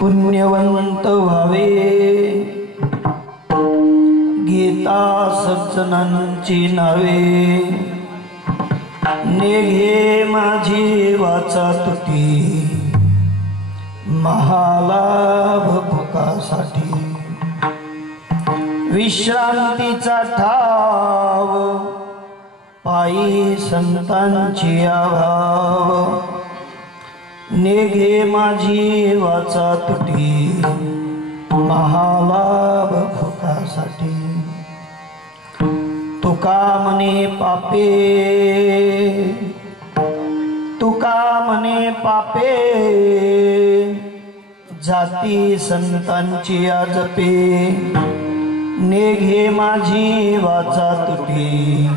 पुण्यवंत व्हावे गीता सज्जनांची नावे नेघे माझी वाचा तुटी महालाभ भुकासाठी विश्रांतीचा ठाव पायी संतांची आभाव नेघे माझी वाचा तुटी महालाभ भुकासाठी तुका म्हणे पापे तुका म्हणे पापे जाती संतांची आजपे नेघे माझी वाचा तुटी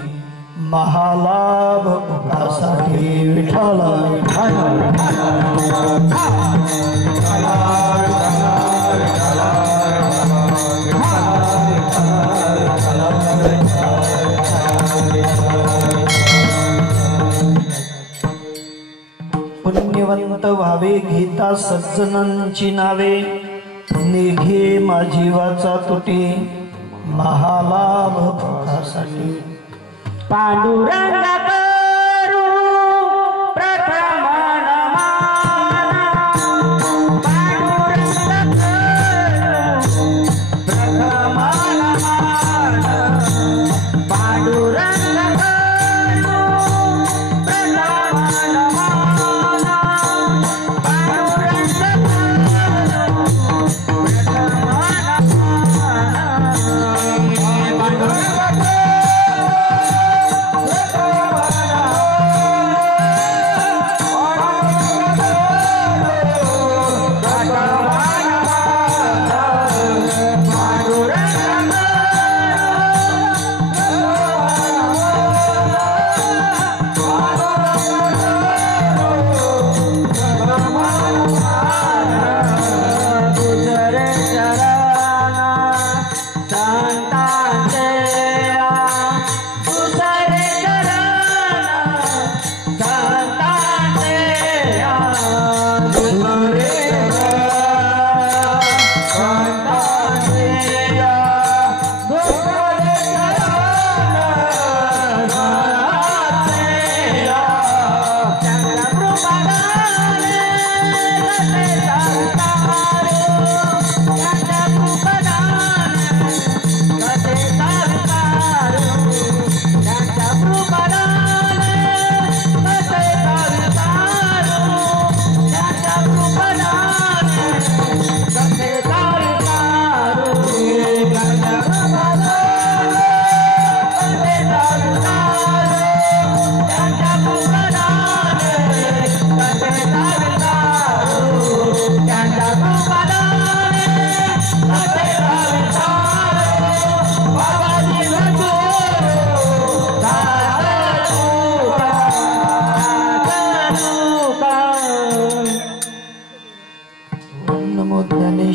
महालाभ भुकासाठी विठ्ठल पुण्यवंत व्हावे गीता सज्जनांची नावे नेघे माझी वाचा तुटी महालाभ भुकासाठी पांडुरंग करू प्रथम नमन पांडुरंग करू प्रथम नमन पांडुरंग करू प्रथम नमन पांडुरंग करू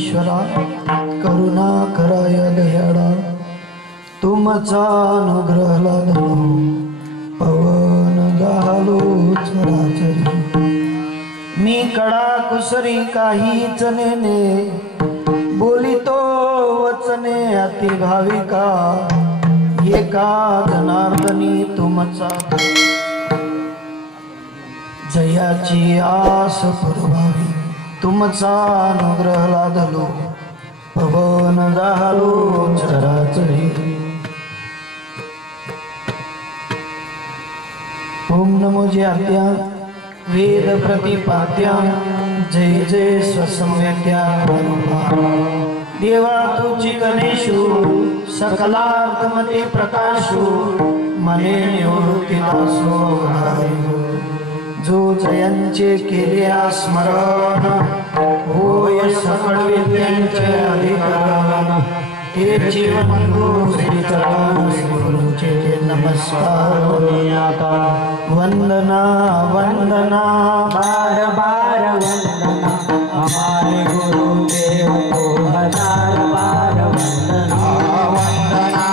प्रथम करुणा कराय दयाळा तुमचा अनुग्रह लादलो पवन झालो चराचरी मी कडा कुसरी काहीच नेने बोलितो वचने अति भाविका एका जनार्दनी तुमचा जयाची आस पुरवावी तुमचा अनुग्रह लादलो पवन झालो चराचरी ओम नमो जयात्या वेद प्रतिपाद्या जय जय स्वसम्यक्या देवा तुझी गणेशु सकलार्थमते प्रकाशु मने निवृत्ती दासो जो जयांचे केले स्मरण होय सकळ विद्यांचे अधिकरण हे जीवनबंधू श्रीचरण गुरुचे नमस्कार वंदना वंदना बार बार वंदना हमारे गुरुदेव को हजार बार वंदना वंदना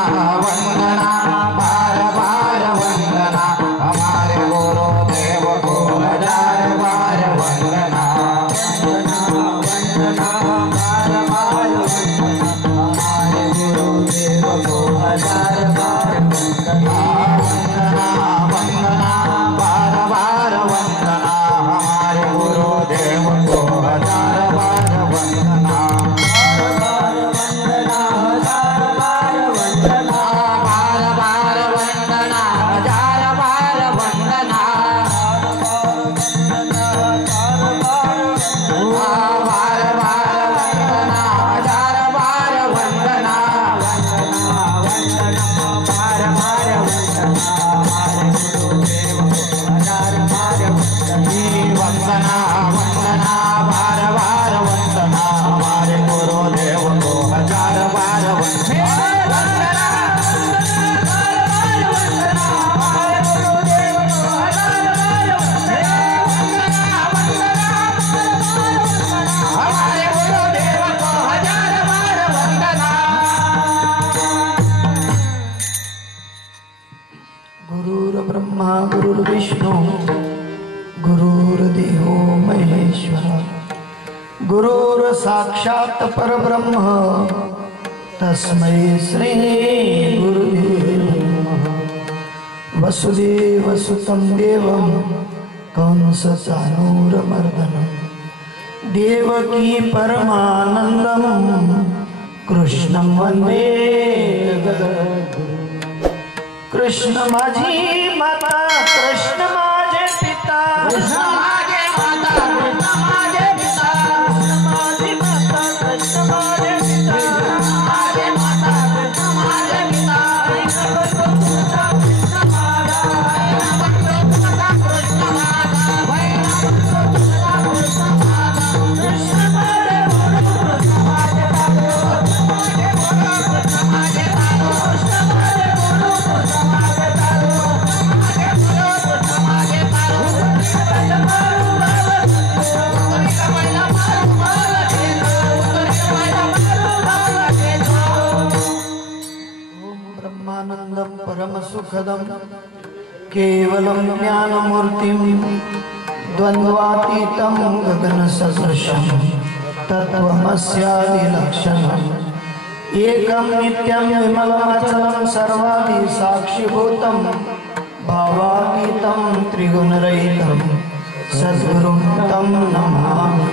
वंदना बार बार वंदना हमारे गुरुदेव को हजार बार वंदना वंदना वंदना गुरुर साक्षात परब्रह्म तस्मै श्री गुरुदेव नमः। वसुदेव सुतं देवं कंसचाणूरमर्दनं देवकी परमानन्दं कृष्णं वन्दे जगद्गुरुं। कृष्ण माझी माता, कृष्ण माझे पिता, कृष्ण माझे माता, कृष्ण माझे पिता, कृष्ण माझी माता, कृष्ण माझे पिता, माझे माता, कृष्ण माझे पिता, कृष्ण माझा, कृष्ण ब्रह्मानंदं परम सुखदं केवलं ज्ञानमूर्तिं द्वन्द्वातीतं गगनसदृशं तत्त्वमस्यादिलक्षणम् एकं नित्यं विमलमचलं सर्वादि साक्षिभूतं भावातीतं त्रिगुणरहितं सद्गुरुं तं नमामि,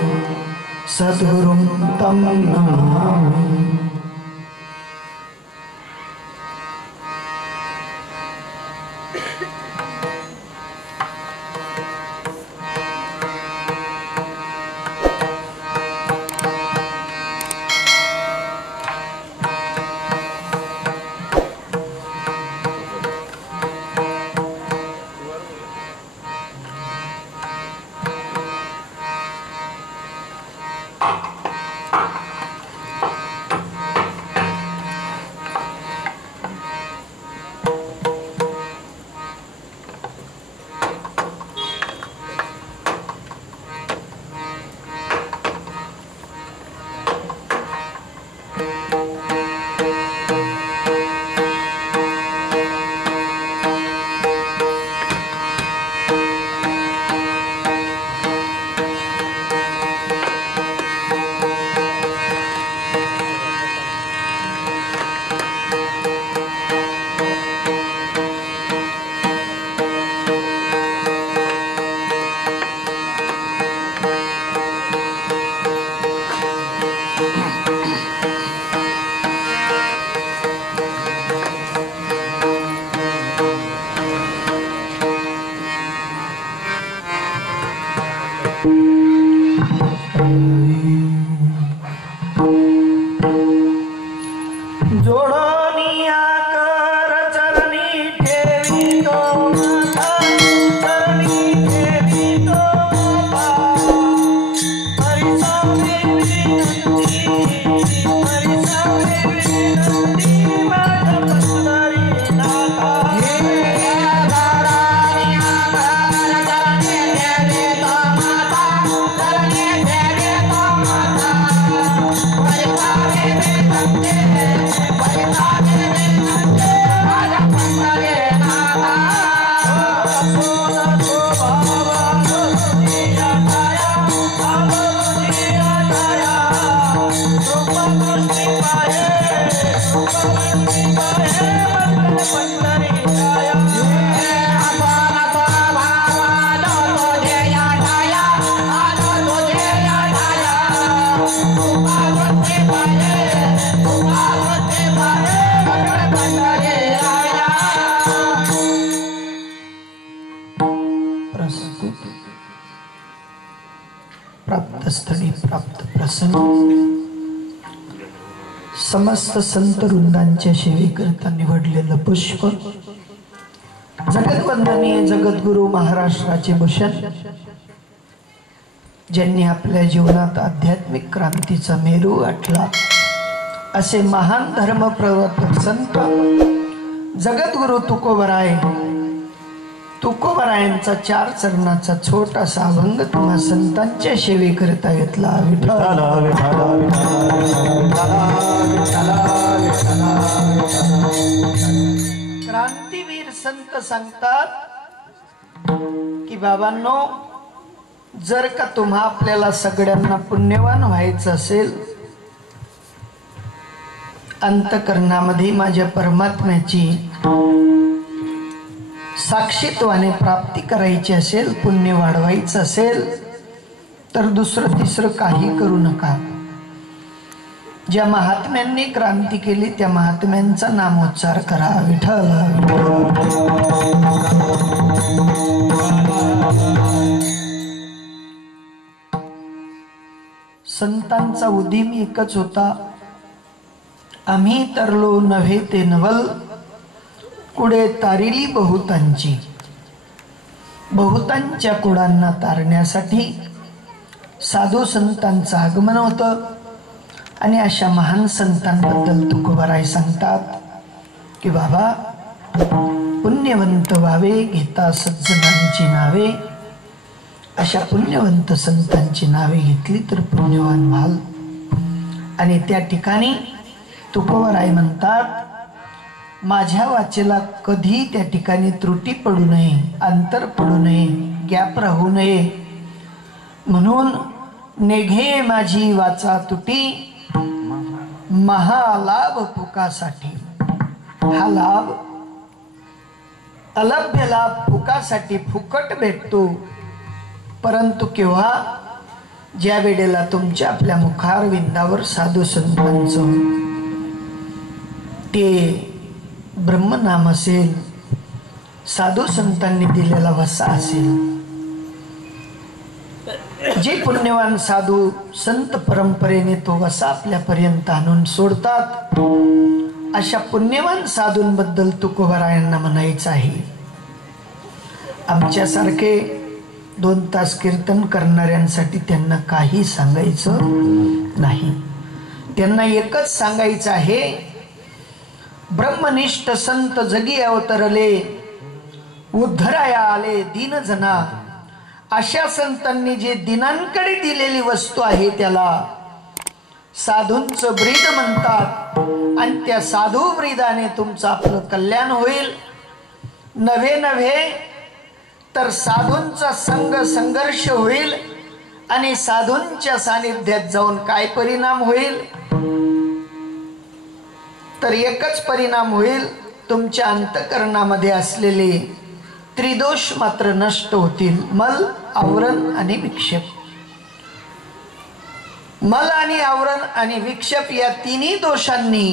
सद्गुरुं तं नमामि। प्राप्त स्थळी प्राप्त प्रसंग समस्त संत वृंदांच्या सेवेकरता निवडलेलं पुष्प जगद्वंदनीय जगद्गुरु महाराष्ट्राचे भूषण ज्यांनी आपल्या जीवनात आध्यात्मिक क्रांतीचा मेरू गाठला असे महान धर्म प्रवर्तक संत जगद्गुरु तुकोबरायांचा 4 चरणाचा छोटासा अभंग तुम्हा संतांच्या सेवेकरता घेतला। क्रांतीवीर संत सांगतात की बाबांनो जर का तुम्हा आपल्याला सगळ्यांना पुण्यवान व्हायचं असेल, अंतकरणामध्ये माझ्या परमात्म्याची साक्षीत्वाने प्राप्ती करायची असेल, पुण्य वाढवायचं असेल, तर दुसरं तिसरं काही करू नका. ज्या महात्म्यांनी क्रांती केली त्या महात्म्यांचा नामोच्चार करा. विठ्ठल. संतांचा उदीम एकच होता, आम्ही तरलो नव्हे ते नवल, कुडे तारिली बहुतांची. बहुतांच्या कुडांना तारण्यासाठी साधू संतांचं आगमन होतं. आणि अशा महान संतांबद्दल तुकोबाराय सांगतात की बाबा, पुण्यवंत व्हावे घेता सज्जनांची नावे. अशा पुण्यवंत संतांची नावे घेतली तर पुण्यवान व्हाल. आणि त्या ठिकाणी तुकोबाराय म्हणतात, माझ्या वाचेला कधी त्या ठिकाणी त्रुटी पडू नये, अंतर पडू नये, गॅप राहू नये, म्हणून नेघे माझी वाचा तुटी, महालाभ फुकासाठी. हा लाभ अलभ्य लाभ फुकासाठी फुकट भेटतो. परंतु केव्हा? ज्या वेळेला तुमच्या आपल्या मुखार विंदावर साधू संतांचं ते ब्रह्मनाम असेल, साधू संतांनी दिलेला वसा असेल, जे पुण्यवान साधू संत परंपरेने तो वसा आपल्यापर्यंत आणून सोडतात, अशा पुण्यवान साधूंबद्दल तुकोबारायांना म्हणायचं आहे, आमच्यासारखे 2 तास कीर्तन करणाऱ्यांसाठी त्यांना काही सांगायचं नाही. त्यांना एकच सांगायचं आहे, ब्रह्मनिष्ठ संत जगी अवतरले, उद्धराया आले दीनजना. अशा संतांनी जे दिनांकडे दिलेली वस्तू आहे त्याला साधूंचं ब्रीद म्हणतात. आणि त्या साधू ब्रीदाने तुमचं आपलं कल्याण होईल. नव्हे नव्हे तर साधूंचा संघर्ष होईल. आणि साधूंच्या सानिध्यात जाऊन काय परिणाम होईल? तर एकच परिणाम होईल, तुमच्या अंतकरणामध्ये असलेले त्रिदोष मात्र नष्ट होतील. मल, आवरण आणि विक्षेप. मल आणि आवरण आणि विक्षेप या तिन्ही दोषांनी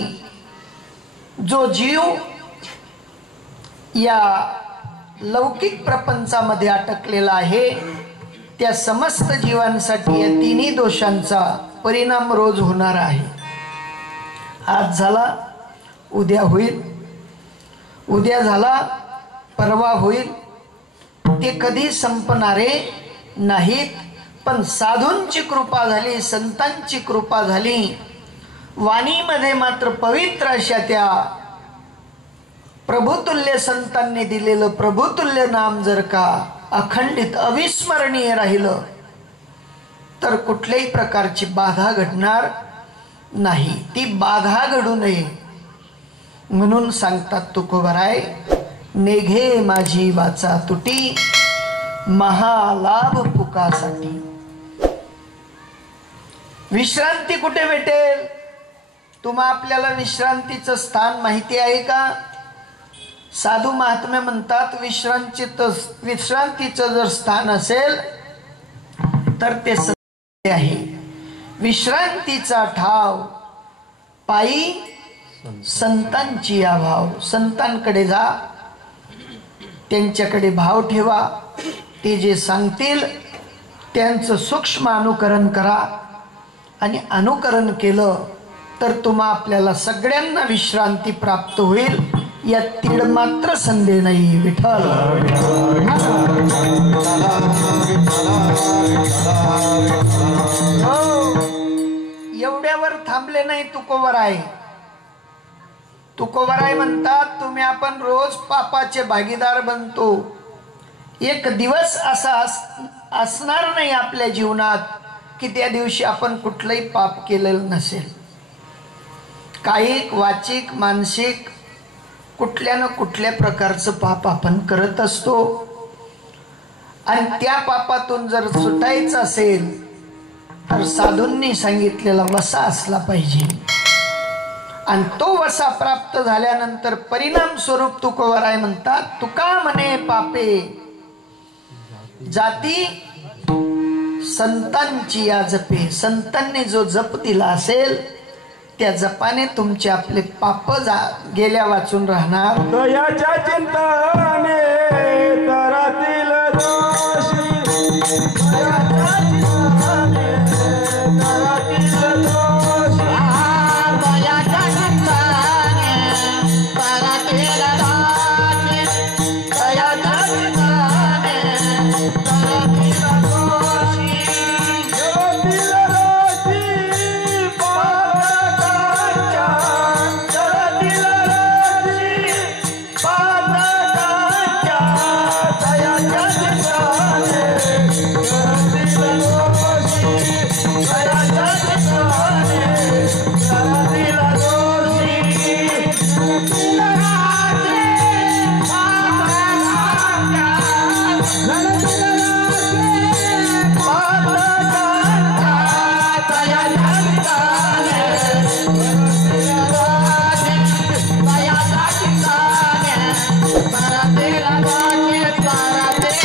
जो जीव या लौकिक प्रपंचामध्ये अटकलेला आहे, त्या समस्त जीवांसाठी या तिन्ही दोषांचा परिणाम रोज होणार आहे. आज झाला, उद्या होईल, उद्या झाला, परवा होईल. ते कधी संपणारे नाहीत. पण साधूंची कृपा झाली, संतांची कृपा झाली, वाणीमध्ये मात्र पवित्र अशा त्या प्रभुतुल्य संतांनी दिलेलं प्रभुतुल्य नाम जर का अखंडित अविस्मरणीय राहिलं तर कुठल्याही प्रकारची बाधा घडणार नाही. ती बाधा घडू नये म्हणून सांगतात तुकोबाराय, नेघे माझी वाचा तुटी, महालाभ फुकासाठी. विश्रांती कुठे भेटेल? तुम्हा आपल्याला विश्रांतीचं स्थान माहिती आहे का? साधू महात्मे म्हणतात, विश्रांतीचं जर स्थान असेल तर ते सत्य आहे. विश्रांतीचा ठाव पायी संतांची या भाव. संतांकडे जा, त्यांच्याकडे भाव ठेवा. ते जे सांगतील त्यांचं सूक्ष्म अनुकरण करा. आणि अनुकरण केलं तर तुम्हा आपल्याला सगळ्यांना विश्रांती प्राप्त होईल, यात तीळ मात्र संदेह नाही. विठ्ठल. एवढ्यावर थांबले नाही तुकोबाराय. तुकोबाराय म्हणतात, तुम्ही आपण रोज पापाचे भागीदार बनतो. एक दिवस असा असणार नाही आपल्या जीवनात की त्या दिवशी आपण कुठलंही पाप केलेलं नसेल. कायिक, वाचिक, मानसिक कुठल्या न कुठल्या प्रकारचं पाप आपण करत असतो. आणि त्या पापातून जर सुटायचं असेल तर साधूंनी सांगितलेला वसा असला पाहिजे. आणि तो वसा प्राप्त झाल्यानंतर परिणाम स्वरूप तुकोबराय म्हणतात, तुका म्हणे पापे जाती संतांची या जपे. संतांनी जो जप दिला असेल त्या जपाने तुमचे आपले पाप गेल्या वाचून राहणार. दयाच्या चिंताने तरातील दोषी, दयाच्या चिंताने तरातील दोषी, दयाच्या चिंताने तरातील दोषी, दयाच्या चिंताने तरातील दोषी, जगतील दोषी पातकाच्या, जगतील दोषी पातकाच्या, दयाच्या चिंताने तरातील दोषी, दयाच्या चिंताने तरातील दोषी, जगतील राजे पातकाच्या, जगतील राजे पातकाच्या, दयाच्या चिंताने तरातील राजे, दयाच्या चिंताने तरातील राजे, तरातील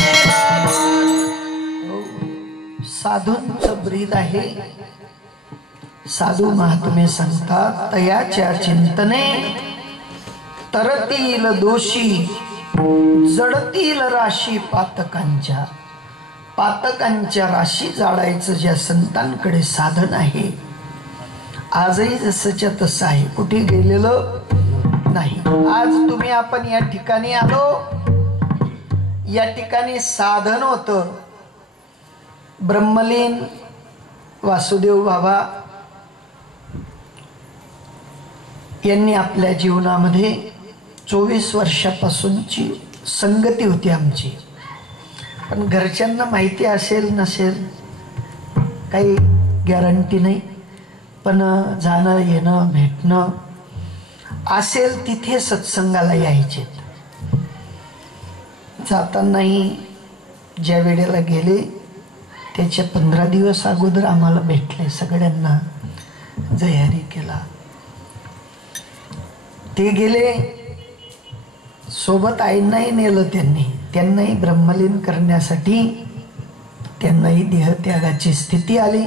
साधूंचं ब्रीद आहे. साधू महात्मे सांगतात, तयाच्या चिंतने तरतील दोषी, जडतील राशी पातकांच्या. पातकांच्या राशी जाळायचं ज्या संतांकडे साधन आहे, आजही जसंच्या तसं आहे, कुठे गेलेलं नाही. आज तुम्ही आपण या ठिकाणी आलो, या ठिकाणी साधन होतं. ब्रह्मलीन वासुदेव बाबा यांनी आपल्या जीवनामध्ये 24 वर्षापासूनची संगती होती आमची. पण घरच्यांना माहिती असेल नसेल काही गॅरंटी नाही, पण जाणं येणं भेटणं असेल तिथे सत्संगाला यायचे. जातानाही ज्या वेळेला गेले त्याच्या 15 दिवस अगोदर आम्हाला भेटले, सगळ्यांना जयहरी केला. ते गेले, सोबत आईंनाही नेलं त्यांनाही ब्रह्मलीन करण्यासाठी. त्यांनाही देहत्यागाची स्थिती आली.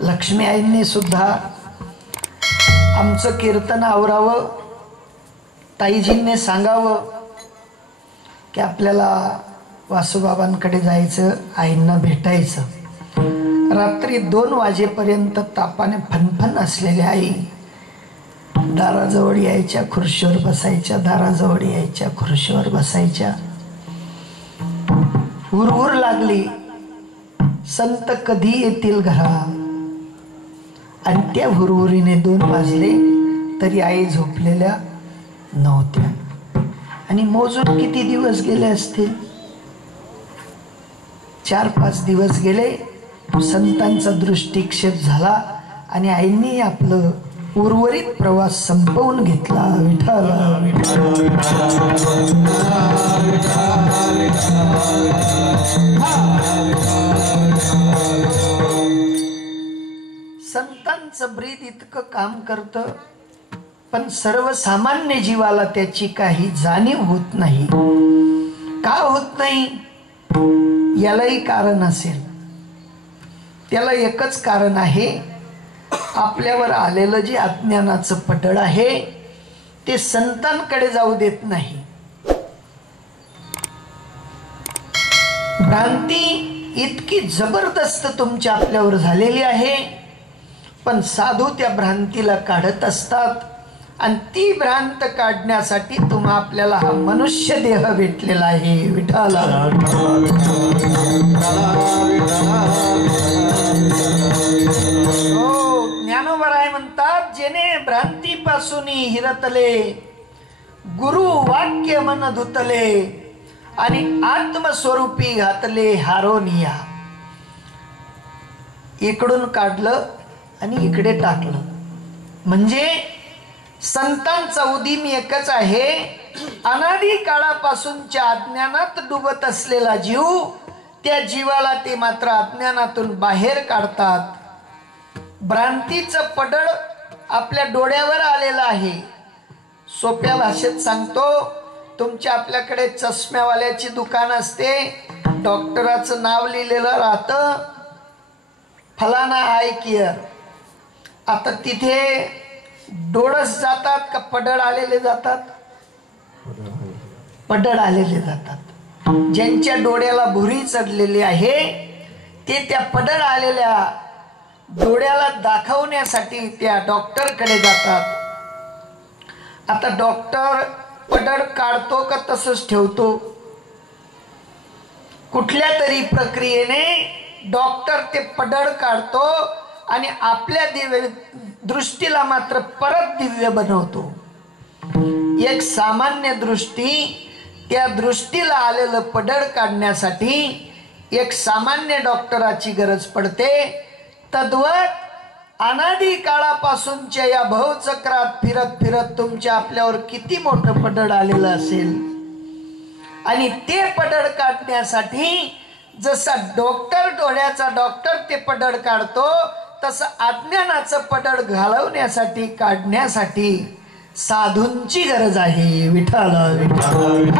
लक्ष्मी आईंनी सुद्धा आमचं कीर्तन आवरावं, ताईजींनी सांगावं की आपल्याला वासुबाबांकडे जायचं, आईंना भेटायचं. रात्री 2 वाजेपर्यंत तापाने फनफन असलेल्या आई दाराजवळ यायच्या, खुर्शीवर बसायच्या, दाराजवळ यायच्या, खुर्शीवर बसायच्या. हुरहुर लागली, संत कधी येतील घरा. आणि त्या हुरहुरीने 2 वाजले तरी आई झोपलेल्या नव्हत्या. आणि मोजून किती दिवस गेले असतील, 4-5 दिवस गेले. संतांचा दृष्टिक्षेप झाला आणि आईंनी आपलं उर्वरित प्रवास संपवून घेतला. विठ्ठल संतांचं ब्रीद इतकं काम करतं, पण सर्वसामान्य जीवाला त्याची काही जाणीव होत नाही. का होत नाही यालाही कारण असेल. त्याला एकच कारण आहे, आपल्यावर आलेलं जे अज्ञानाचं पटळ आहे ते संतांकडे जाऊ देत नाही. भ्रांती इतकी जबरदस्त तुमच्या आपल्यावर झालेली आहे, पण साधू त्या भ्रांतीला काढत असतात. आणि ती भ्रांत काढण्यासाठी तुम्हा आपल्याला हा मनुष्य देह भेटलेला आहे. विठ्ठला ज्ञानोबराय म्हणतात, जेने भ्रांतीपासून हिरतले, गुरु वाक्य मन धुतले आणि आत्मस्वरूपी घातले हारोनिया. इकडून काढलं आणि इकडे टाकलं. म्हणजे संतांचा उदीम एकच आहे. अनादी काळापासूनच्या अज्ञानात डुबत असलेला जीव त्या जीवाला ते मात्र अज्ञानातून बाहेर काढतात. भ्रांतीचं पडळ आपल्या डोळ्यावर आलेलं आहे. सोप्या भाषेत सांगतो, तुमच्या आपल्याकडे चष्म्यावाल्याची दुकान असते, डॉक्टराचं नाव लिहिलेलं राहतं, फलाना आय केअर. आता तिथे डोळस जातात का पडळ आलेले जातात? पडळ आलेले जातात. ज्यांच्या डोळ्याला भुरी चढलेली आहे ते त्या पडळ आलेल्या डोळ्याला दाखवण्यासाठी त्या डॉक्टरकडे जातात. आता डॉक्टर पडळ काढतो का तसंच ठेवतो? कुठल्या तरी प्रक्रियेने डॉक्टर ते पडळ काढतो आणि आपल्या दिव्य दृष्टीला मात्र परत दिव्य बनवतो. एक सामान्य दृष्टी, त्या दृष्टीला आलेलं पडळ काढण्यासाठी एक सामान्य डॉक्टराची गरज पडते. तद्वत अनादी काळापासूनच्या या भवचक्रात फिरत फिरत तुमच्या आपल्यावर किती मोठं पडळ आलेलं असेल, आणि ते पडळ काढण्यासाठी जसा डॉक्टर डोळ्याचा डॉक्टर ते पडळ काढतो, तसं अज्ञानाचं पडळ घालवण्यासाठी काढण्यासाठी साधूंची गरज आहे. विठ्ठल विठ्ठल.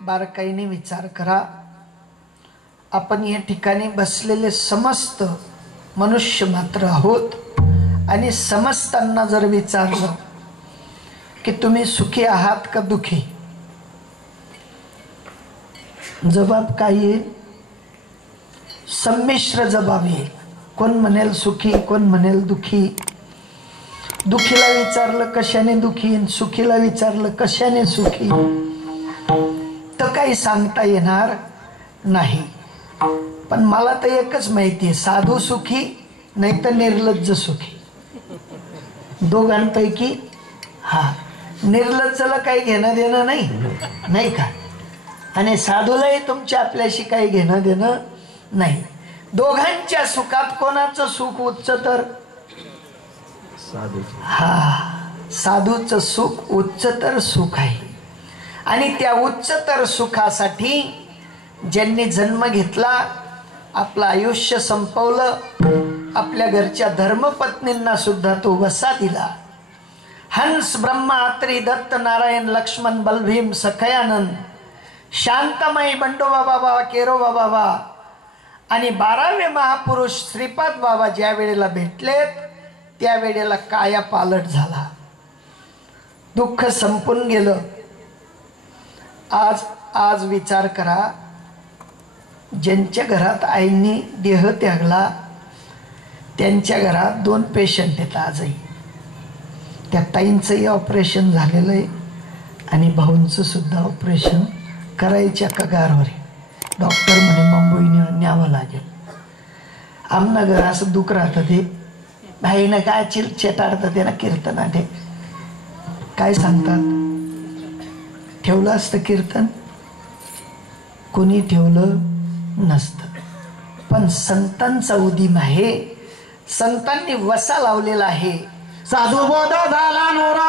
बारकाईने विचार करा. आपण या ठिकाणी बसलेले समस्त मनुष्य मात्र आहोत, आणि समस्तांना जर विचारलं की तुम्ही सुखी आहात का दुखी, जबाब काय येईल? संमिश्र जबाब येईल. कोण म्हणेल सुखी, कोण म्हणेल दुखी. दुखीला विचारलं कशाने दुखी, सुखीला विचारलं कशाने सुखी, तर काही सांगता येणार नाही. पण मला तर एकच माहिती आहे, साधू सुखी नाही तर निर्लज्ज सुखी. दोघांपैकी हा. निर्लज्जला काही घेणं देणं नाही का, आणि साधूलाही तुमच्या आपल्याशी काही घेणं देणं नाही. दोघांच्या सुखात कोणाचं सुख उच्च तर साधूचं सुख उच्चतर सुख आहे. आणि त्या उच्चतर सुखासाठी ज्यांनी जन्म घेतला, आपलं आयुष्य संपवलं, आपल्या घरच्या धर्मपत्नींना सुद्धा तो वसा दिला. हंस ब्रह्मा अत्री दत्त नारायण लक्ष्मण बलभीम सखयानंद शांतमयी बंडोबा बाबा केरोबा बाबा आणि 12वे महापुरुष श्रीपाद बाबा ज्या वेळेला भेटलेत त्या वेळेला काया पालट झाला. दुःख संपून गेलं. आज विचार करा, ज्यांच्या घरात आईंनी देह त्यागला त्यांच्या घरात 2 पेशंट आहेत आजही. त्या ताईंचंही ऑपरेशन झालेलं आहे आणि भाऊंचं सुद्धा ऑपरेशन करायच्या कगारवर आहे. डॉक्टर म्हणे मुंबईने न्यावं लागेल. आमना घर असं दुःख राहतं. ते भाईनं काय चेटाडतं त्याला कीर्तनात काय सांगतात, ठेवलं असतं कीर्तन, कोणी ठेवलं नसतं. पण संतांचा उदीम आहे, संतांनी वसा लावलेला आहे. साधू बोध झाला नोरा